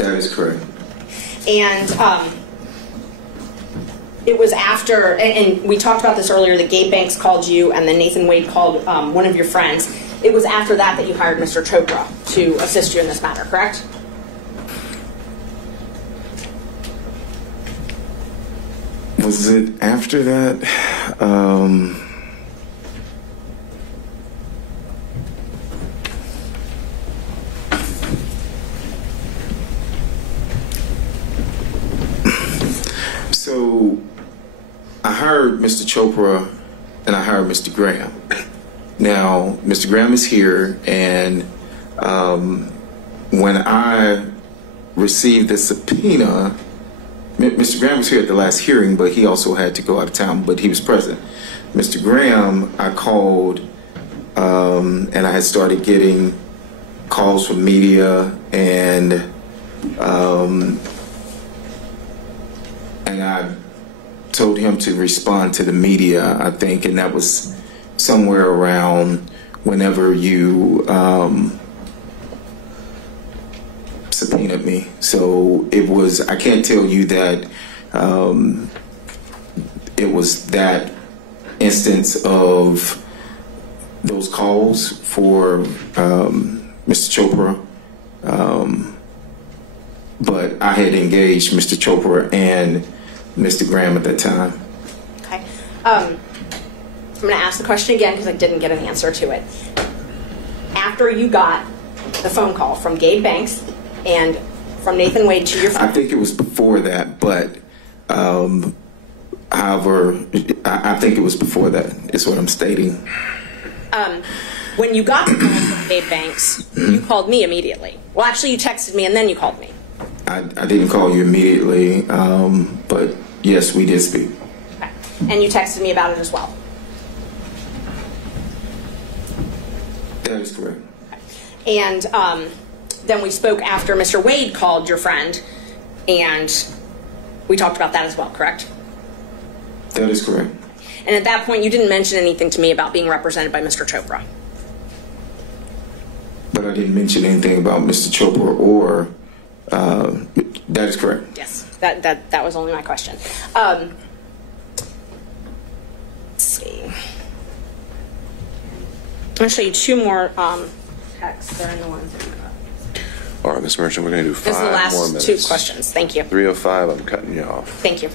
That is correct. And it was after, and we talked about this earlier, that Gabe Banks called you and then Nathan Wade called one of your friends. It was after that that you hired Mr. Chopra to assist you in this matter, correct? Was it after that? So I hired Mr. Chopra and I hired Mr. Graham. Now, Mr. Graham is here, and when I received the subpoena, Mr. Graham was here at the last hearing, but he also had to go out of town, but he was present. Mr. Graham, I called, and I had started getting calls from media, and I told him to respond to the media, I think, and that was somewhere around whenever you subpoenaed me. So it was, I can't tell you that it was that instance of those calls for Mr. Chopra, but I had engaged Mr. Chopra and Mr. Graham at that time. Okay. I'm going to ask the question again because I didn't get an answer to it. After you got the phone call from Gabe Banks and from Nathan Wade to your phone. I think it was before that, but however, I think it was before that is what I'm stating. When you got the call from Gabe Banks, you called me immediately. Well, actually, you texted me and then you called me. I didn't call you immediately, but yes, we did speak. Okay. And you texted me about it as well. That is correct. Okay. And then we spoke after Mr. Wade called your friend, and we talked about that as well, correct? That is correct. And at that point, you didn't mention anything to me about being represented by Mr. Chopra. But I didn't mention anything about Mr. Chopra or, that is correct. Yes, that was only my question. Let's see. I'm going to show you two more texts. They're in the ones that you got. All right, Ms. Merchant, we're going to do 5 This is the more last minutes. 2 questions. Thank you. 3:05, I'm cutting you off. Thank you.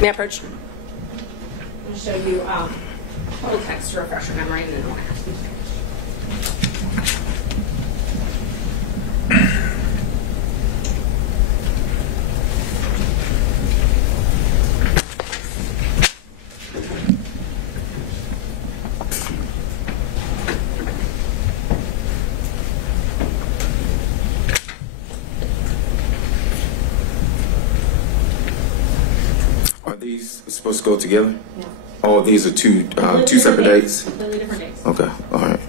May I approach? I'm going to show you total text to refresh your memory, and then I'll ask you. Are these supposed to go together? No. Oh, these are two separate dates? Completely different dates. Okay, all right.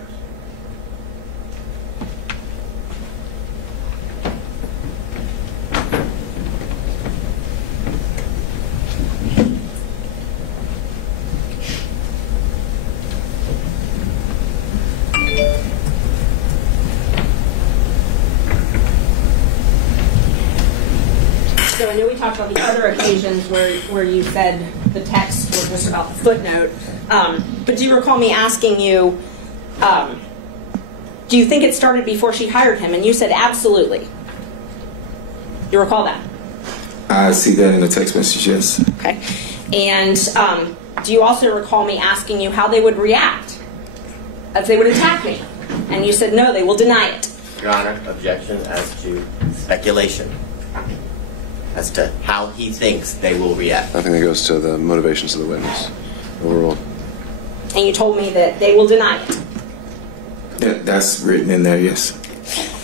So I know we talked about the other occasions where you said the text was just about the footnote, but do you recall me asking you, do you think it started before she hired him? And you said absolutely. Do you recall that? I see that in the text message, yes. Okay. And do you also recall me asking you how they would react if they would attack me? And you said no, they will deny it. Your Honor, objection as to speculation as to how he thinks they will react. I think that goes to the motivations of the witness overall. And you told me that they will deny it. That's written in there, yes.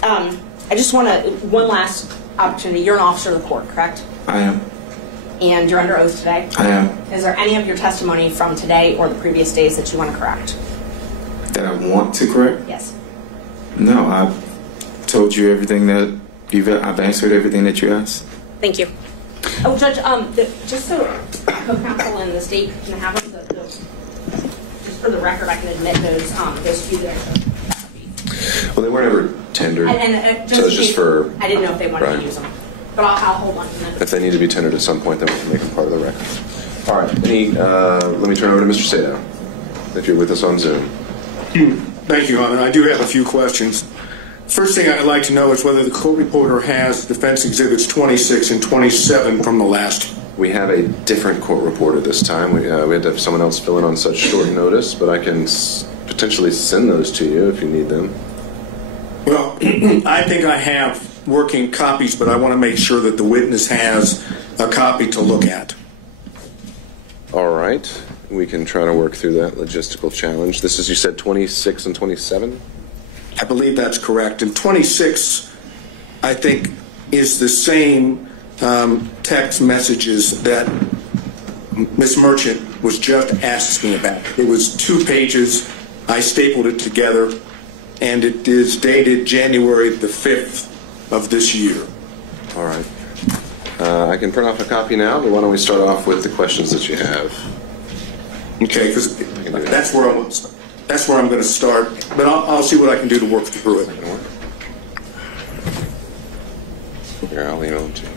I just want to, one last opportunity. You're an officer of the court, correct? I am. And you're under oath today? I am. Is there any of your testimony from today or the previous days that you want to correct? That I want to correct? Yes. No, I've told you everything that I've answered everything that you asked. Thank you. Oh, Judge, just so co-counsel and the state can have them, just for the record, I can admit those few there. Well, they weren't ever tendered, so it's just for... I didn't know if they wanted to use them, but I'll hold on to them. If they need to be tendered at some point, then we can make them part of the record. All right, let me turn over to Mr. Sadow, if you're with us on Zoom. Thank you, Your Honor. I do have a few questions. First thing I'd like to know is whether the court reporter has defense exhibits 26 and 27 from the last. We have a different court reporter this time. We had to have someone else fill in on such short notice, but I can potentially send those to you if you need them. Well, I think I have working copies, but I want to make sure that the witness has a copy to look at. All right. We can try to work through that logistical challenge. This is, you said, 26 and 27? I believe that's correct. And 26, I think, is the same text messages that Ms. Merchant was just asking about. It was 2 pages. I stapled it together, and it is dated January the 5th of this year. All right. I can print off a copy now, but why don't we start off with the questions that you have? Okay, because that's where I'm going to start, but I'll see what I can do to work through it. Here, I'll lean on to you.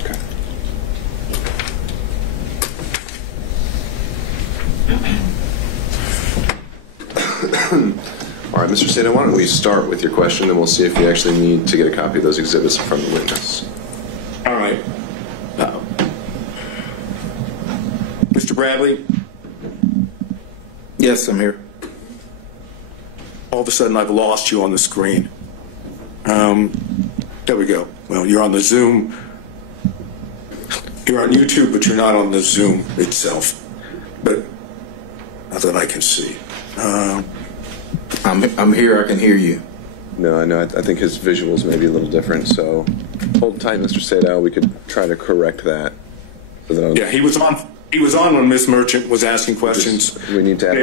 Okay. All right, Mr. Sadow, why don't we start with your question, and we'll see if we actually need to get a copy of those exhibits from the witness. All right. Mr. Bradley? Yes, I'm here. All of a sudden, I've lost you on the screen. There we go. Well, you're on the Zoom. You're on YouTube, but you're not on the Zoom itself. But not that I can see. I'm here. I can hear you. No, I know. I think his visuals may be a little different, so hold tight, Mr. Sadow. We could try to correct that. So that yeah, he was on. He was on when Ms. Merchant was asking questions. We need to add.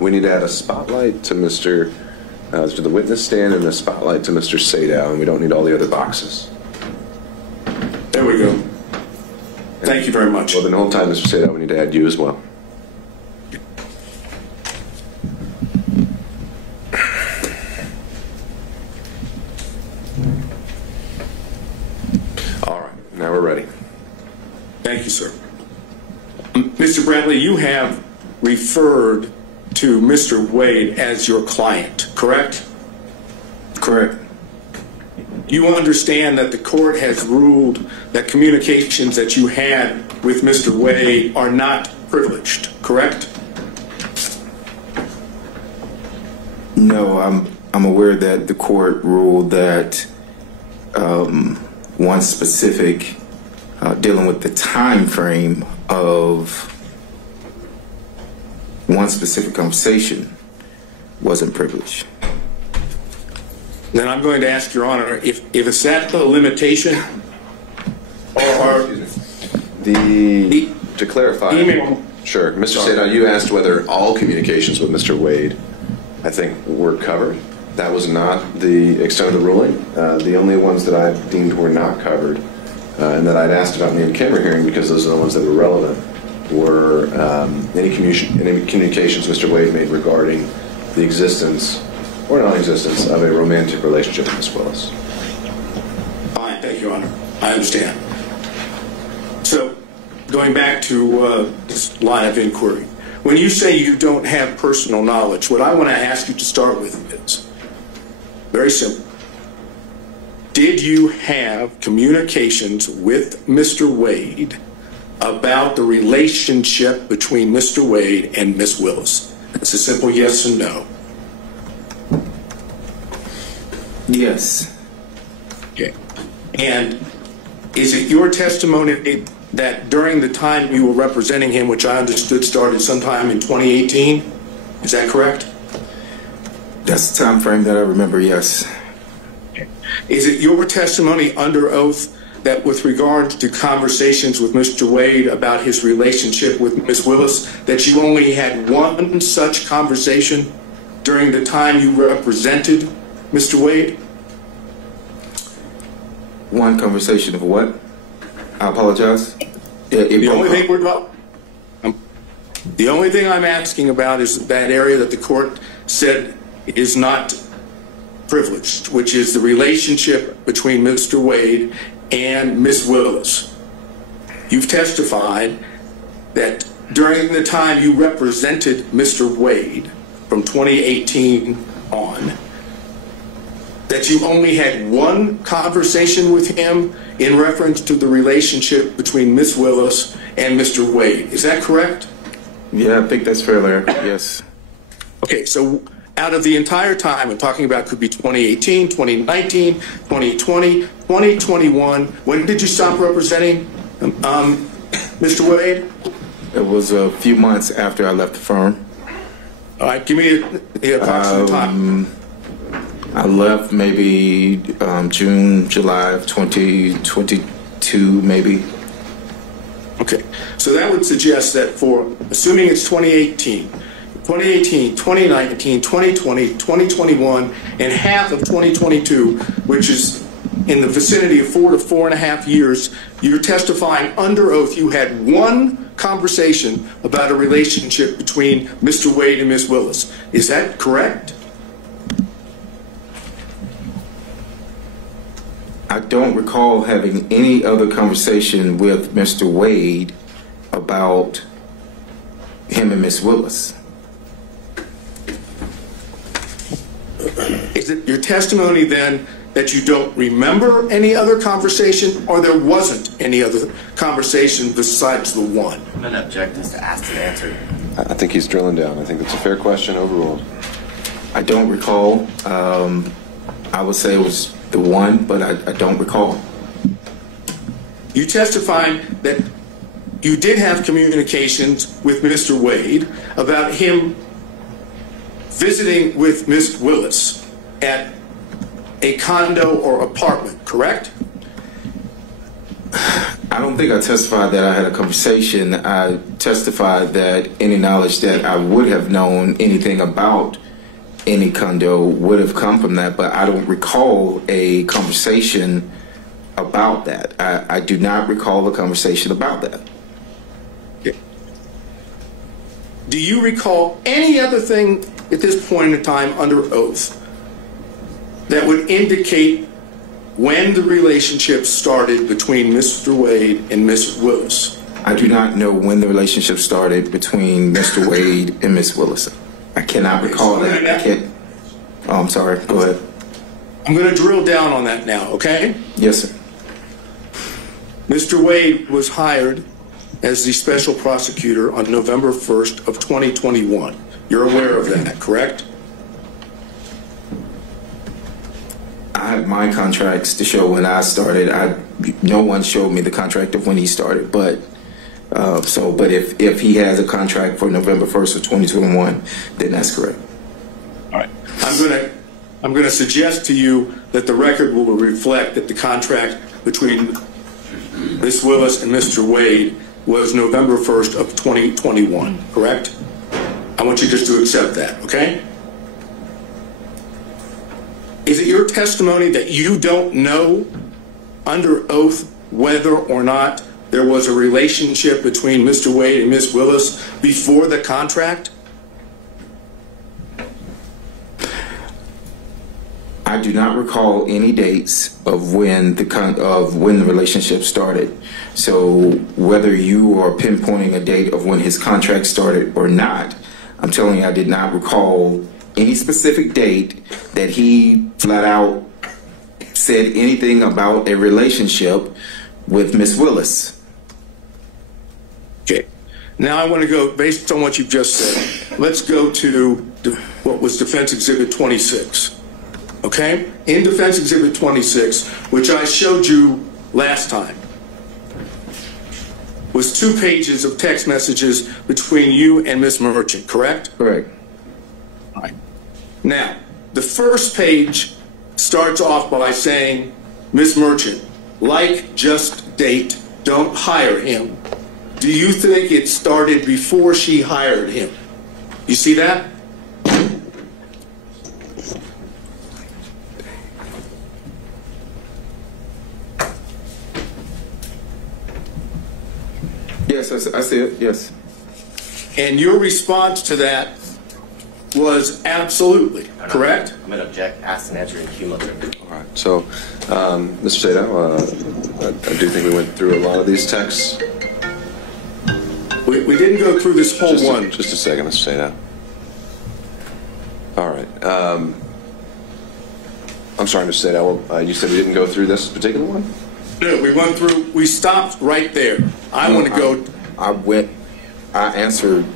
We need to add a spotlight to to the witness stand and a spotlight to Mr. Sadow, and we don't need all the other boxes. There we go. Thank you very much. Well, then hold tight, Mr. Sadow. We need to add you as well. All right, now we're ready. Thank you, sir. Mr. Bradley, you have referred to Mr. Wade as your client, correct? Correct. You understand that the court has ruled that communications that you had with Mr. Wade are not privileged, correct? No, I'm aware that the court ruled that one specific dealing with the time frame of one specific conversation wasn't privileged. Then I'm going to ask Your Honor if it's that the limitation, or to clarify, email. Sure, Mr. Sadow, you asked whether all communications with Mr. Wade, I think, were covered. That was not the extent of the ruling. The only ones that I deemed were not covered, and that I'd asked about in the in-camera hearing, because those are the ones that were relevant, were any communications Mr. Wade made regarding the existence or non-existence of a romantic relationship with Ms. Willis. Fine, thank you, Your Honor. I understand. So, going back to this line of inquiry, when you say you don't have personal knowledge, what I want to ask you to start with is very simple. Did you have communications with Mr. Wade about the relationship between Mr. Wade and Ms. Willis? It's a simple yes and no. Yes. Okay. And is it your testimony that during the time you were representing him, which I understood started sometime in 2018, is that correct? That's the time frame that I remember, yes. Okay. Is it your testimony under oath that with regard to conversations with Mr. Wade about his relationship with Ms. Willis, that you only had one such conversation during the time you represented Mr. Wade? One conversation of what? I apologize. The only thing I'm asking about is that area that the court said is not privileged, which is the relationship between Mr. Wade and Ms. Willis. You've testified that during the time you represented Mr. Wade from 2018 on, that you only had one conversation with him in reference to the relationship between Ms. Willis and Mr. Wade. Is that correct? Yeah, I think that's fairly accurate, yes. Okay, so out of the entire time, I'm talking about could be 2018, 2019, 2020, 2021. When did you stop representing Mr. Wade? It was a few months after I left the firm. All right, give me the approximate time. I left maybe June, July of 2022, maybe. Okay, so that would suggest that for, assuming it's 2018, 2019, 2020, 2021, and half of 2022, which is in the vicinity of 4 to 4.5 years, you're testifying under oath you had one conversation about a relationship between Mr. Wade and Ms. Willis. Is that correct? I don't recall having any other conversation with Mr. Wade about him and Ms. Willis. Is it your testimony then that you don't remember any other conversation, or there wasn't any other conversation besides the one? I'm going to object as to asked and answered. I think he's drilling down. I think that's a fair question, overruled. I don't recall. I would say it was the one, but I don't recall. You testified that you did have communications with Mr. Wade about him visiting with Ms. Willis at a condo or apartment, correct? I don't think I testified that I had a conversation. I testified that any knowledge that I would have known anything about any condo would have come from that, but I don't recall a conversation about that. I do not recall a conversation about that. Okay. Do you recall any other thing at this point in time under oath that would indicate when the relationship started between Mr. Wade and Ms. Willis? I do not know when the relationship started between Mr. Wade and Ms. Willis. I cannot recall that. I can't. Oh, I'm sorry. Go ahead. I'm going to drill down on that now, okay? Yes, sir. Mr. Wade was hired as the special prosecutor on November 1st of 2021. You're aware of that, correct? I have my contracts to show when I started. No one showed me the contract of when he started, but if he has a contract for November 1st of 2021, then that's correct. All right. I'm going to suggest to you that the record will reflect that the contract between Ms. Willis and Mr. Wade was November 1st of 2021, correct? I want you just to accept that, okay? Is it your testimony that you don't know under oath whether or not there was a relationship between Mr. Wade and Ms. Willis before the contract? I do not recall any dates of when the relationship started. So whether you are pinpointing a date of when his contract started or not, I'm telling you I did not recall any specific date that he flat out said anything about a relationship with Ms. Willis. Okay. Now I want to go, based on what you've just said, let's go to what was Defense Exhibit 26. Okay? In Defense Exhibit 26, which I showed you last time, was 2 pages of text messages between you and Ms. Merchant, correct? Correct. All right. Now, the first page starts off by saying, Ms. Merchant, like, just date, don't hire him. Do you think it started before she hired him? You see that? Yes, I see it. Yes. And your response to that was absolutely, correct? I'm going to object, ask and answer in cumulative. All right. So, Mr. Sato, I do think we went through a lot of these texts. We didn't go through this whole one. Just a second, Mr. Sato. All right. I'm sorry, Mr. Sato. You said we didn't go through this particular one? No, we went through, we stopped right there. I want to go. I answered,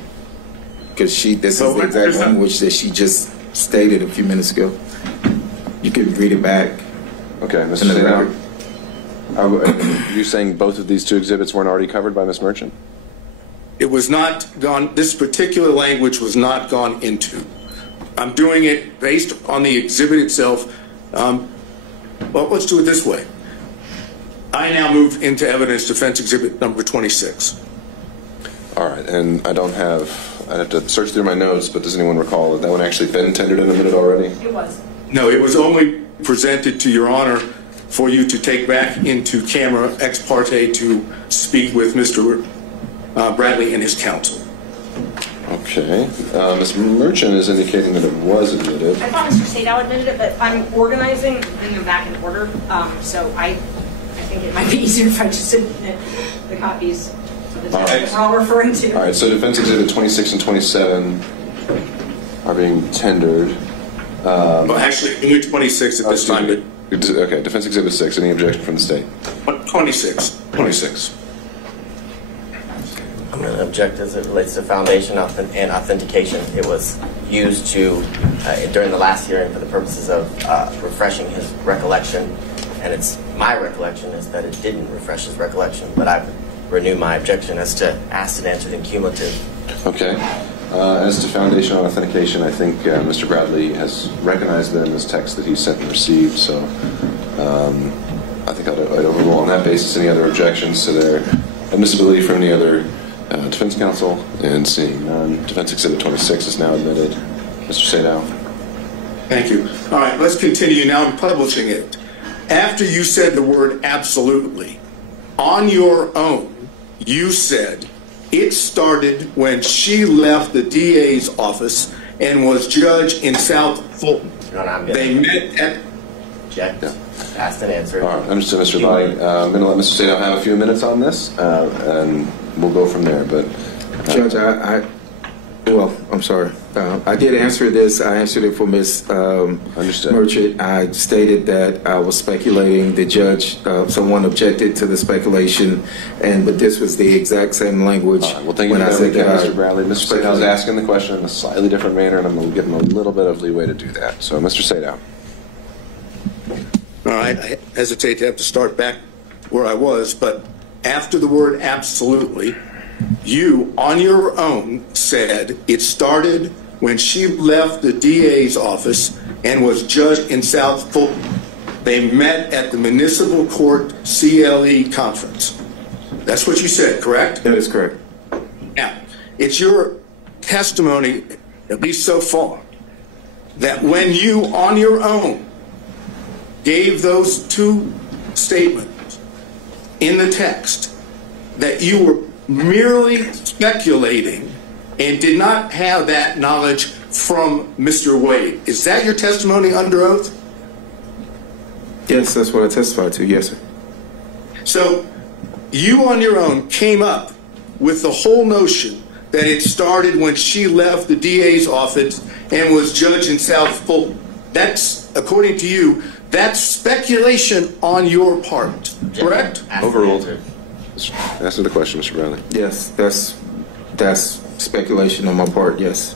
because this is the exact language that she just stated a few minutes ago. You can read it back. Okay, Mr. Sato. Are you saying both of these two exhibits weren't already covered by Ms. Merchant? It was not gone, this particular language was not gone into. I'm doing it based on the exhibit itself. Well, let's do it this way. I now move into evidence defense exhibit number 26. All right, and I'd have to search through my notes, but does anyone recall that one actually been tendered in a minute already? It was. No, it was only presented to Your Honor for you to take back into camera ex parte to speak with Mr. Bradley and his counsel. Okay. Ms. Merchant is indicating that it was admitted. I thought Mr. Sadow admitted it, but I'm organizing and putting them back in order, so I think it might be easier if I just admit the copies of the text we're all referring to. All right, so Defense Exhibit 26 and 27 are being tendered. Well, actually, only 26 at this time. Okay, Defense Exhibit 6, any objection from the state? 26. 26. I'm going to object as it relates to foundation and authentication. It was used to, during the last hearing, for the purposes of refreshing his recollection. And it's my recollection is that it didn't refresh his recollection, but I renew my objection as to asked and answered in cumulative. Okay. As to foundation and authentication, I think Mr. Bradley has recognized them as texts that he sent and received, so I think I'd overrule on that basis any other objections to their admissibility from any other defense counsel, and seeing none, Defense Exhibit 26 is now admitted. Mr. Sadow. Thank you. All right, let's continue now in publishing it. After you said the word absolutely, on your own, you said it started when she left the DA's office and was judge in South Fulton. They met at... Object. Asked and answered. All right, understood, Mr. Body. I'm going to let Mr. Sadow have a few minutes on this, and we'll go from there. But Judge, I'm sorry. I did answer this. I answered it for Ms. Merchant. I stated that I was speculating. The judge, someone objected to the speculation, but this was the exact same language. All right, well, thank you Mr. Bradley. Mr. Sadow is asking the question in a slightly different manner, and I'm going to give him a little bit of leeway to do that. So, Mr. Sadow. All right, I hesitate to have to start back where I was, but after the word absolutely, you, on your own, said it started when she left the DA's office and was judge in South Fulton. They met at the Municipal Court CLE conference. That's what you said, correct? That is correct. Now, it's your testimony, at least so far, that when you, on your own, gave those two statements in the text, that you were merely speculating and did not have that knowledge from Mr. Wade. Is that your testimony under oath? Yes, that's what I testified to. Yes, sir. So you on your own came up with the whole notion that it started when she left the DA's office and was judge in South Fulton. That's, according to you, that's speculation on your part, correct? Overruled. Answer the question, Mr. Bradley. Yes, that's speculation on my part, yes.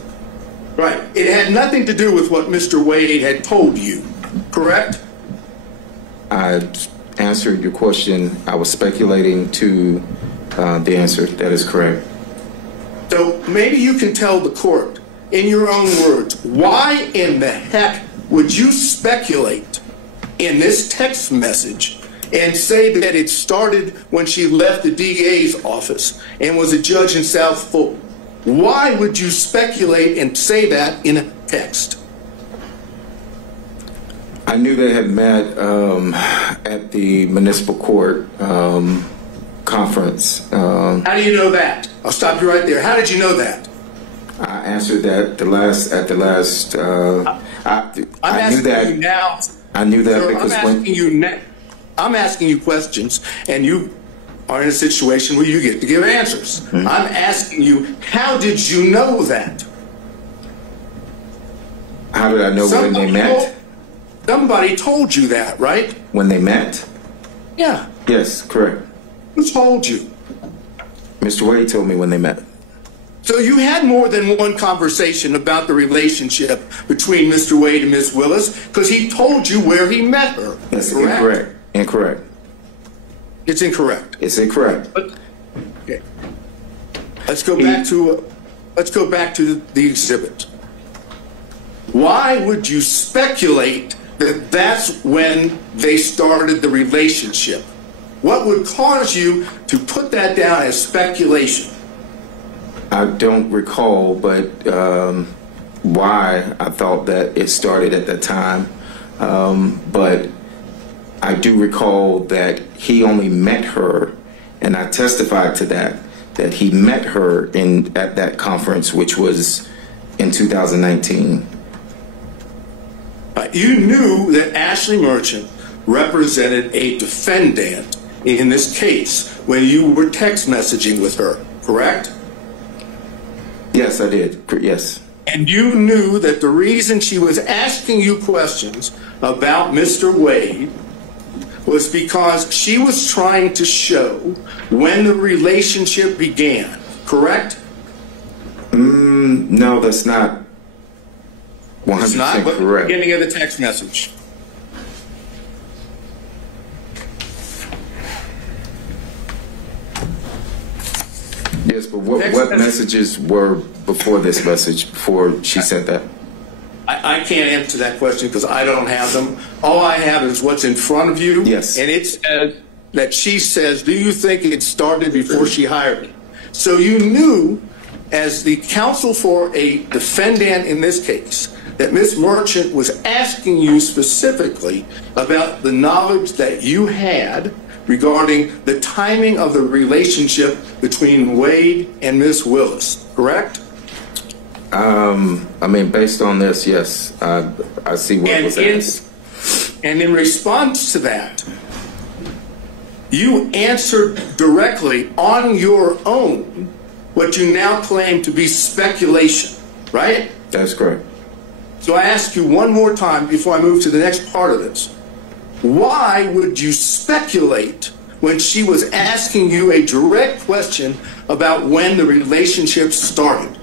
Right. It had nothing to do with what Mr. Wade had told you, correct? I answered your question. I was speculating to the answer. That is correct. So maybe you can tell the court, in your own words, why in the heck would you speculate in this text message and say that it started when she left the DA's office and was a judge in South Fulton? Why would you speculate and say that in a text? I knew they had met at the municipal court conference. How do you know that? I'll stop you right there. How did you know that? I answered that at the last. I knew that. You now, I knew that sir, because I'm asking you questions, and you are in a situation where you get to give answers. Mm-hmm. I'm asking you, how did you know that? How did I know when they met? Somebody told you that, right? When they met? Yeah. Yes, correct. Who told you? Mr. Wade told me when they met. So you had more than one conversation about the relationship between Mr. Wade and Ms. Willis because he told you where he met her. That's incorrect. Incorrect. It's incorrect. It's incorrect. Okay. Let's go back to the exhibit. Why would you speculate that that's when they started the relationship? What would cause you to put that down as speculation? I don't recall, but why I thought that it started at that time. But I do recall that he only met her, and I testified to that he met her at that conference, which was in 2019. You knew that Ashley Merchant represented a defendant in this case when you were text messaging with her, correct? Yes, I did. Yes. And you knew that the reason she was asking you questions about Mr. Wade was because she was trying to show when the relationship began, correct? No, that's not 100% it's not, but correct. The beginning of the text message. Yes, but what messages were before this message, before she sent that? I can't answer that question because I don't have them. All I have is what's in front of you. Yes. And it says that she says, do you think it started before she hired me? So you knew, as the counsel for a defendant in this case, that Ms. Merchant was asking you specifically about the knowledge that you had regarding the timing of the relationship between Wade and Ms. Willis, correct? I mean, based on this, yes, I see what was asked. And in response to that, you answered directly on your own what you now claim to be speculation, right? That's correct. So I ask you one more time before I move to the next part of this. Why would you speculate when she was asking you a direct question about when the relationship started?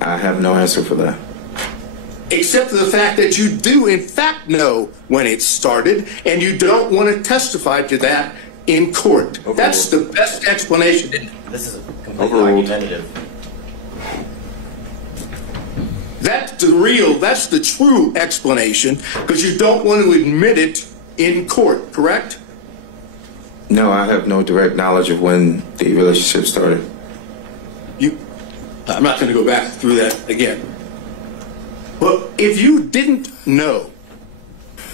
I have no answer for that. Except for the fact that you do in fact know when it started, and you don't want to testify to that in court. Overruled. That's the best explanation. This is completely argumentative. That's the true explanation, because you don't want to admit it in court, correct? No, I have no direct knowledge of when the relationship started. I'm not going to go back through that again. But if you didn't know,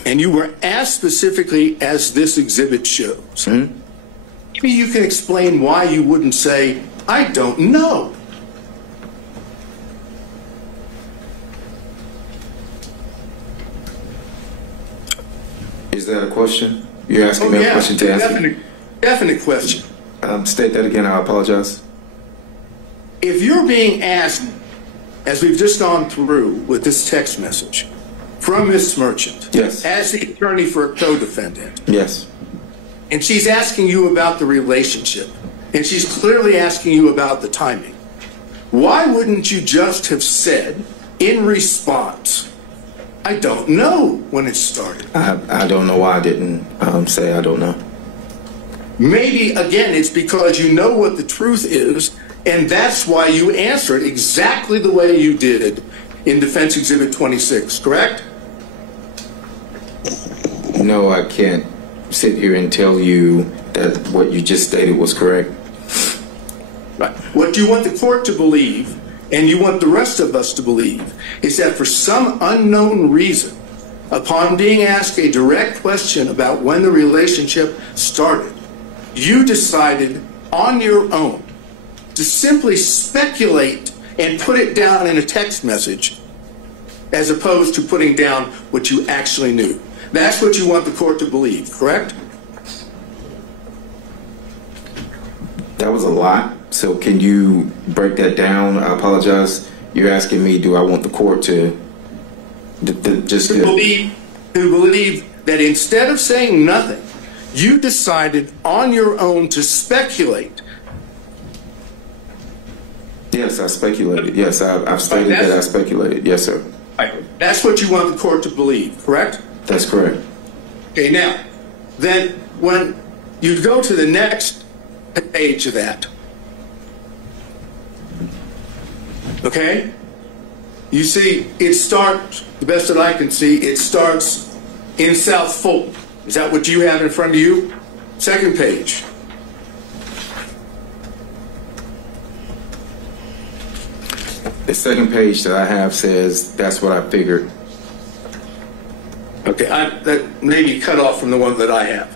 and you were asked specifically as this exhibit shows, maybe you can explain why you wouldn't say, I don't know. Is that a question? You're asking me a question to answer? Definite question. State that again, I apologize. If you're being asked, as we've just gone through with this text message, from Ms. Merchant, yes, as the attorney for a co-defendant, yes, and she's asking you about the relationship, and she's clearly asking you about the timing, why wouldn't you just have said in response, I don't know when it started? I don't know why I didn't say I don't know. Maybe, again, it's because you know what the truth is, and that's why you answered exactly the way you did in Defense Exhibit 26, correct? No, I can't sit here and tell you that what you just stated was correct. Right. What you want the court to believe, and you want the rest of us to believe, is that for some unknown reason, upon being asked a direct question about when the relationship started, you decided on your own to simply speculate and put it down in a text message as opposed to putting down what you actually knew. That's what you want the court to believe, correct? That was a lot. So can you break that down? I apologize. You're asking me, do I want the court to believe that instead of saying nothing, you decided on your own to speculate. Yes, I speculated. Yes, I've stated that I speculated. Yes, sir. That's what you want the court to believe, correct? That's correct. Okay, now, then when you go to the next page of that, okay, you see it starts, the best that I can see, it starts in South Fulton. Is that what you have in front of you? Second page. The second page that I have says, that's what I figured. Okay, that may be cut off from the one that I have.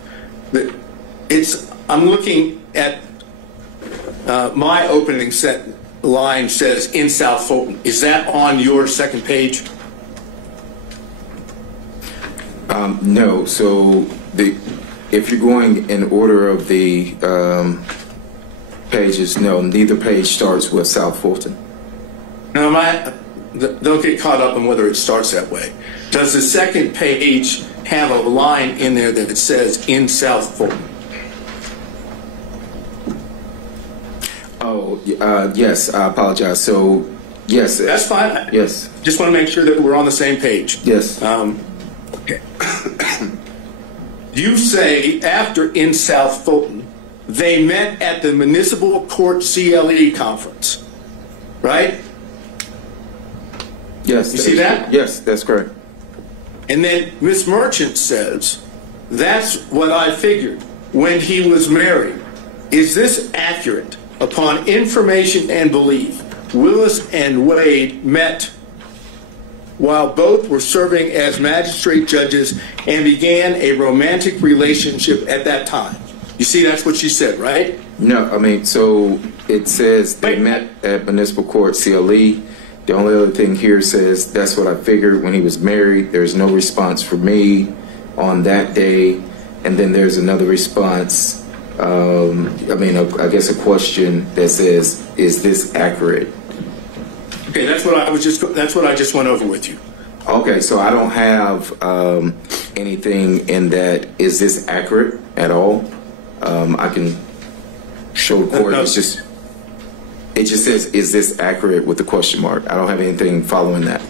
I'm looking at my opening line says in South Fulton. Is that on your second page? No. So if you're going in order of the pages, no, neither page starts with South Fulton. No, don't get caught up in whether it starts that way. Does the second page have a line in there that it says in South Fulton? Oh, yes, I apologize. So, yes. That's fine. Yes. Just want to make sure that we're on the same page. Yes. Okay. You say after in South Fulton, they met at the Municipal Court CLE conference, right? Yes. You see that? Yes, that's correct. And then Miss Merchant says, that's what I figured when he was married. Is this accurate? Upon information and belief, Willis and Wade met while both were serving as magistrate judges and began a romantic relationship at that time. You see, that's what she said, right? No, I mean, so it says they met at Municipal Court CLE. The only other thing here says that's what I figured when he was married. There's no response for me on that day. And then there's another response, I guess a question that says, is this accurate? Okay, that's what I just went over with you. Okay, so I don't have anything in that, is this accurate at all? I can show the court. It just says, is this accurate with the question mark? I don't have anything following that.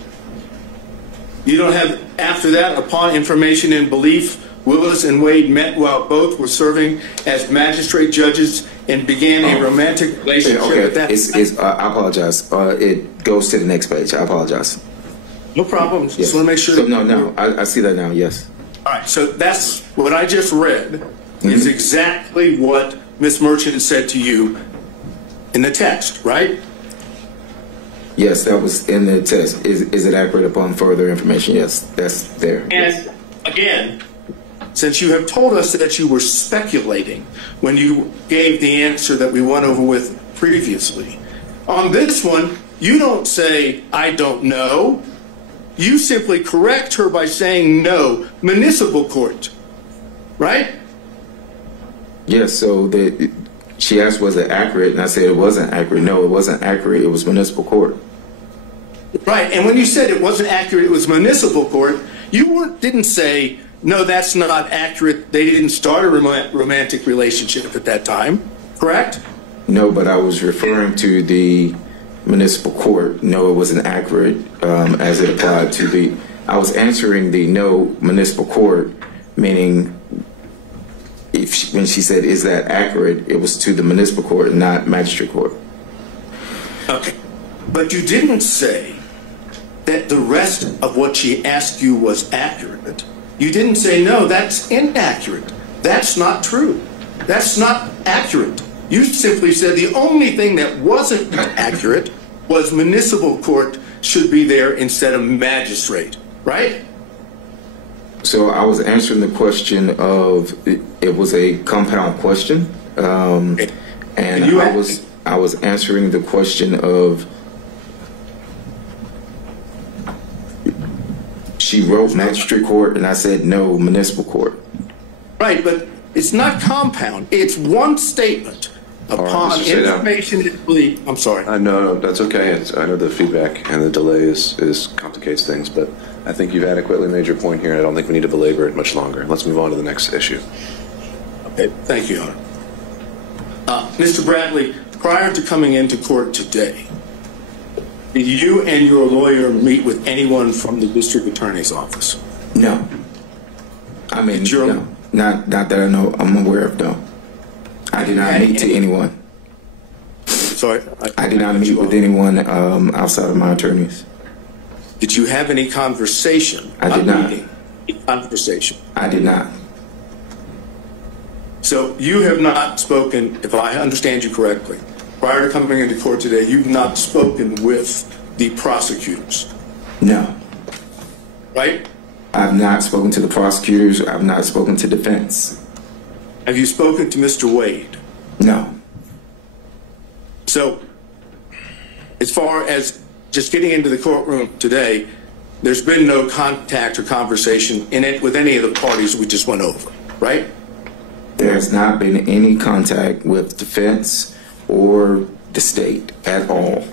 You don't have, after that, upon information and belief, Willis and Wade met while both were serving as magistrate judges and began a romantic relationship at that time. I apologize. It goes to the next page. I apologize. No problem. Yes. Just want to make sure. No, I see that now, yes. All right, so that's what I just read is exactly what Ms. Merchant said to you in the text, right? Yes, that was in the text. Is it accurate upon further information? Yes, that's there. And again, since you have told us that you were speculating when you gave the answer that we went over with previously, on this one, you don't say, I don't know. You simply correct her by saying no, municipal court, right? Yes, so she asked, was it accurate? And I said it wasn't accurate. No, it wasn't accurate. It was municipal court. Right, and when you said it wasn't accurate, it was municipal court, you didn't say, no, that's not accurate. They didn't start a romantic relationship at that time, correct? No, but I was referring to the municipal court. No, it wasn't accurate as it applied to I was answering the no municipal court, meaning when she said, is that accurate, it was to the municipal court, not magistrate court. Okay, but you didn't say that the rest of what she asked you was accurate. You didn't say, no, that's inaccurate. That's not true. That's not accurate. You simply said the only thing that wasn't accurate was municipal court should be there instead of magistrate, right? So I was answering the question of it was a compound question, and I was answering the question of she wrote magistrate court, and I said no, municipal court. Right, but it's not compound. It's one statement upon information. I'm sorry. No, that's okay. I know the feedback and the delay complicates things, but I think you've adequately made your point here, and I don't think we need to belabor it much longer. Let's move on to the next issue. Okay, thank you, Your Honor. Mr. Bradley, prior to coming into court today, did you and your lawyer meet with anyone from the district attorney's office? No. I mean, no. Not that I know. I'm aware of, no. I did not meet to anyone. Sorry? I did not meet with anyone outside of my attorneys. Did you have any conversation? I did not. Conversation? I did not. So you have not spoken, if I understand you correctly, prior to coming into court today, you've not spoken with the prosecutors? No. Right? I've not spoken to the prosecutors. I've not spoken to defense. Have you spoken to Mr. Wade? No. So, as far as just getting into the courtroom today, there's been no contact or conversation in it with any of the parties we just went over, right? There has not been any contact with defense or the state at all.